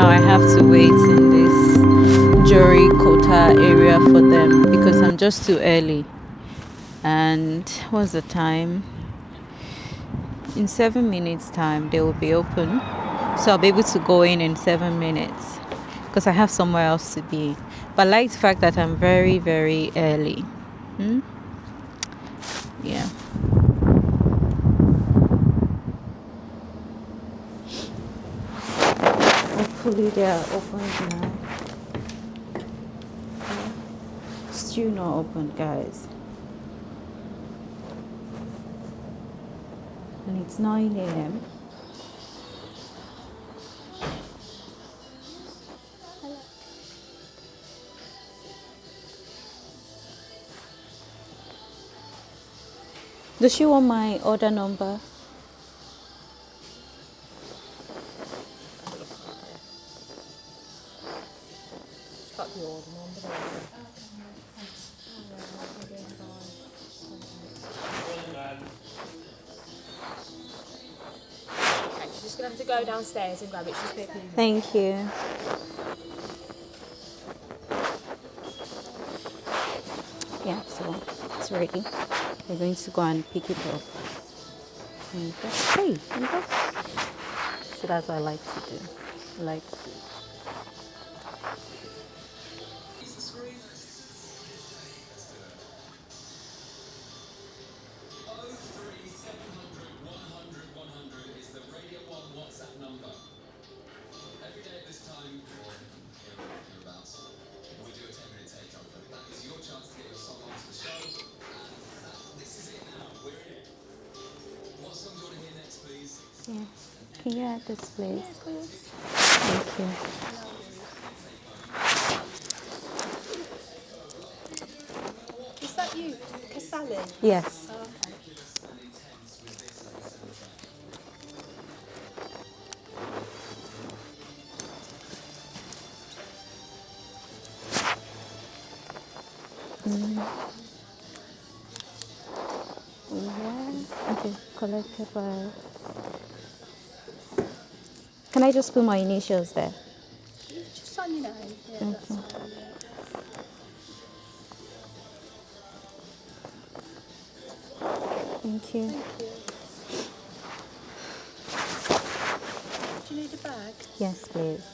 now I have to wait in this Jewellery quota area for them because I'm just too early. And what's the time? In 7 minutes time they will be open, so I'll be able to go in 7 minutes because I have somewhere else to be. But I like the fact that I'm very, very early. Yeah. Hopefully they are open now. Still not open, guys. And it's 9 a.m. Does she want my order number? Got the order number there. She's just going to have to go downstairs and grab it. She's picking. Thank you. Yeah, so it's ready. We're going to go and pick it up. Hey, so that's what I like to do. I like Yeah. Can you add this, please? Thank you. Is that you, Casali? Yes. Oh, okay. Yeah. Okay. Collected by. Can I just put my initials there? Just on your name. Yeah, that's Okay. fine. Yeah. Thank you. Thank you. Do you need a bag? Yes, please.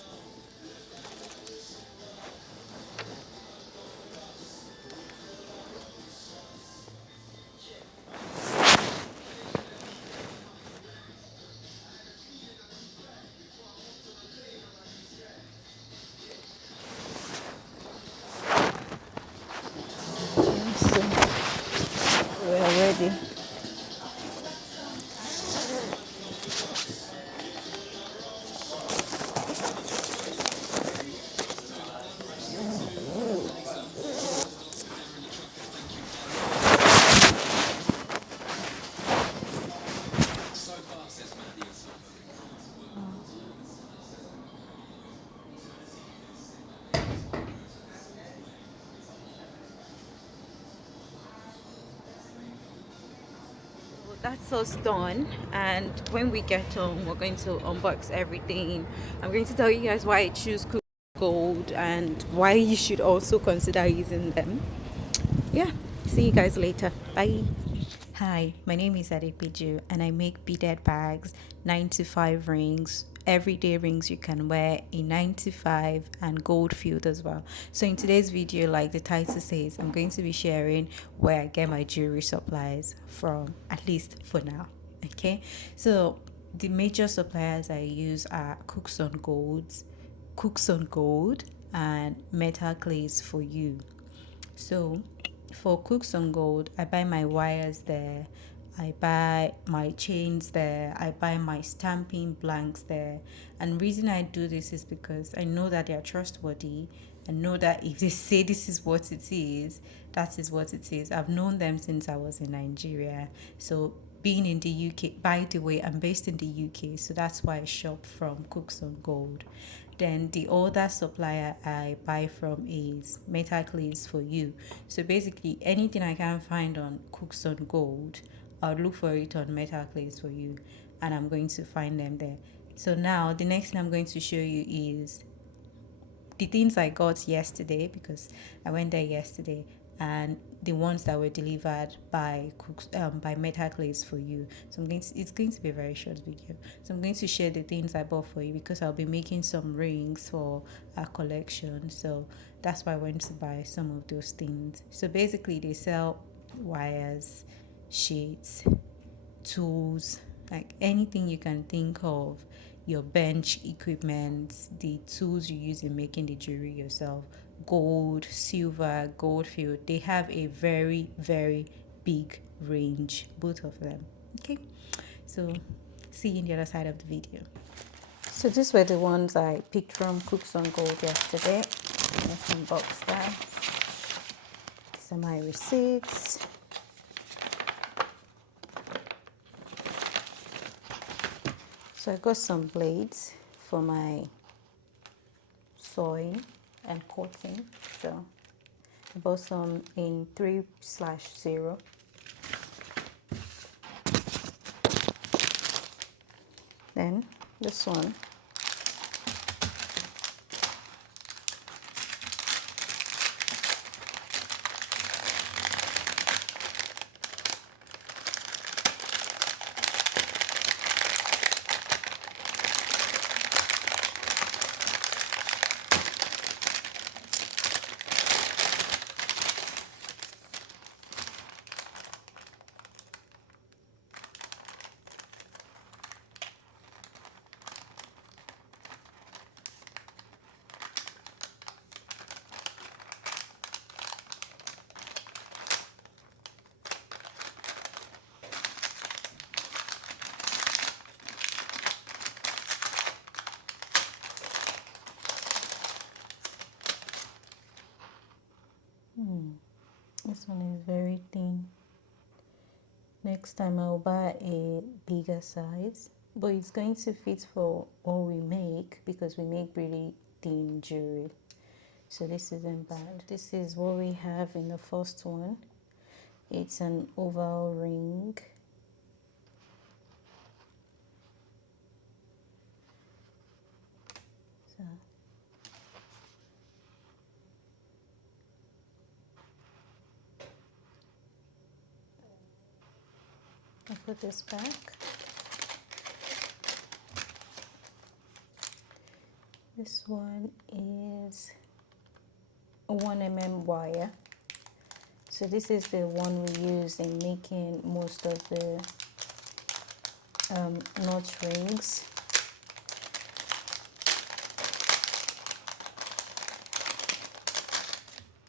Yes, so we are ready. That's us done, and when we get home we're going to unbox everything. I'm going to tell you guys why I choose Gold and why you should also consider using them. Yeah, see you guys later. Bye. Hi, my name is Adepiju and I make beaded bags, 9 to 5 rings, everyday rings you can wear, a 9 to 5 and gold filled as well. So in today's video, like the title says, I'm going to be sharing where I get my jewelry supplies from, at least for now. Okay, so the major suppliers I use are Cooksongold and Metal Clays for You. So for Cooksongold, I buy my wires there. I buy my chains there. I buy my stamping blanks there. And the reason I do this is because I know that they are trustworthy. I know that if they say this is what it is, that is what it is. I've known them since I was in Nigeria. So being in the UK, by the way, I'm based in the UK, so that's why I shop from Cooksongold. Then the other supplier I buy from is Metal Clays for You. So basically, anything I can find on Cooksongold, I'll look for it on Metal Clays for You, and I'm going to find them there. So now the next thing I'm going to show you is the things I got yesterday, because I went there yesterday, and the ones that were delivered by by Meta Clays for you. So it's going to be a very short video. So I'm going to share the things I bought for you, because I'll be making some rings for our collection. So that's why I went to buy some of those things. So basically they sell wires, sheets, tools, like anything you can think of, your bench equipment, the tools you use in making the jewelry yourself, gold, silver, gold field. They have a very, very big range, both of them. Okay, so see you in the other side of the video. So these were the ones I picked from Cooksongold yesterday. Let's unbox that. These are my receipts. So I got some blades for my sewing and cutting. So I bought some in 3/0. Then this one. This one is very thin. Next time I'll buy a bigger size, but it's going to fit for what we make, because we make really thin jewelry. So this isn't bad. This is what we have in the first one. It's an oval ring. So I put this back. This one is a 1 mm wire. So this is the one we use in making most of the notch rings.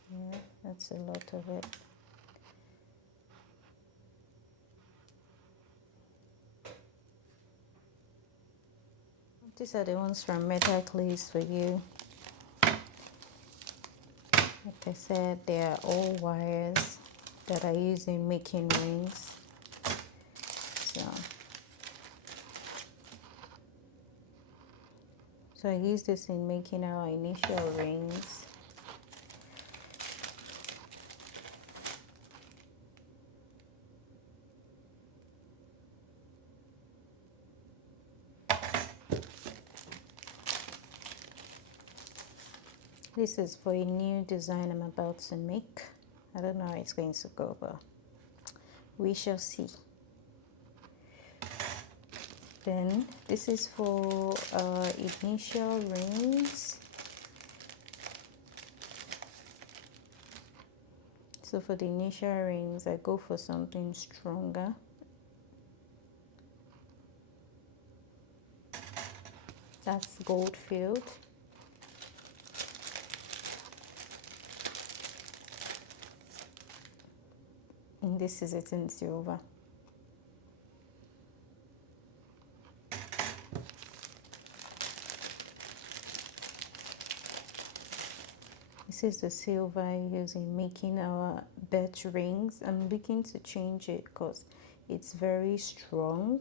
Yeah, that's a lot of it. These are the ones from Meta Clays for you. Like I said, they are all wires that I use in making rings. So I use this in making our initial rings. This is for a new design I'm about to make. I don't know how it's going to go, but we shall see. Then this is for initial rings. So for the initial rings, I go for something stronger. That's gold field. And this is it in silver. This is the silver I use in making our birch rings. I'm looking to change it because it's very strong.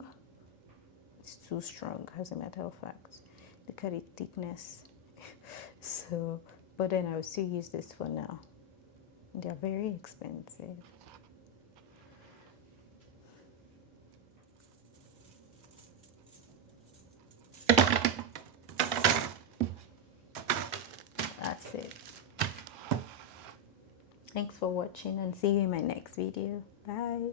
It's too strong, as a matter of fact. Look at the thickness. So, but then I'll still use this for now. They're very expensive. Thanks for watching and see you in my next video. Bye.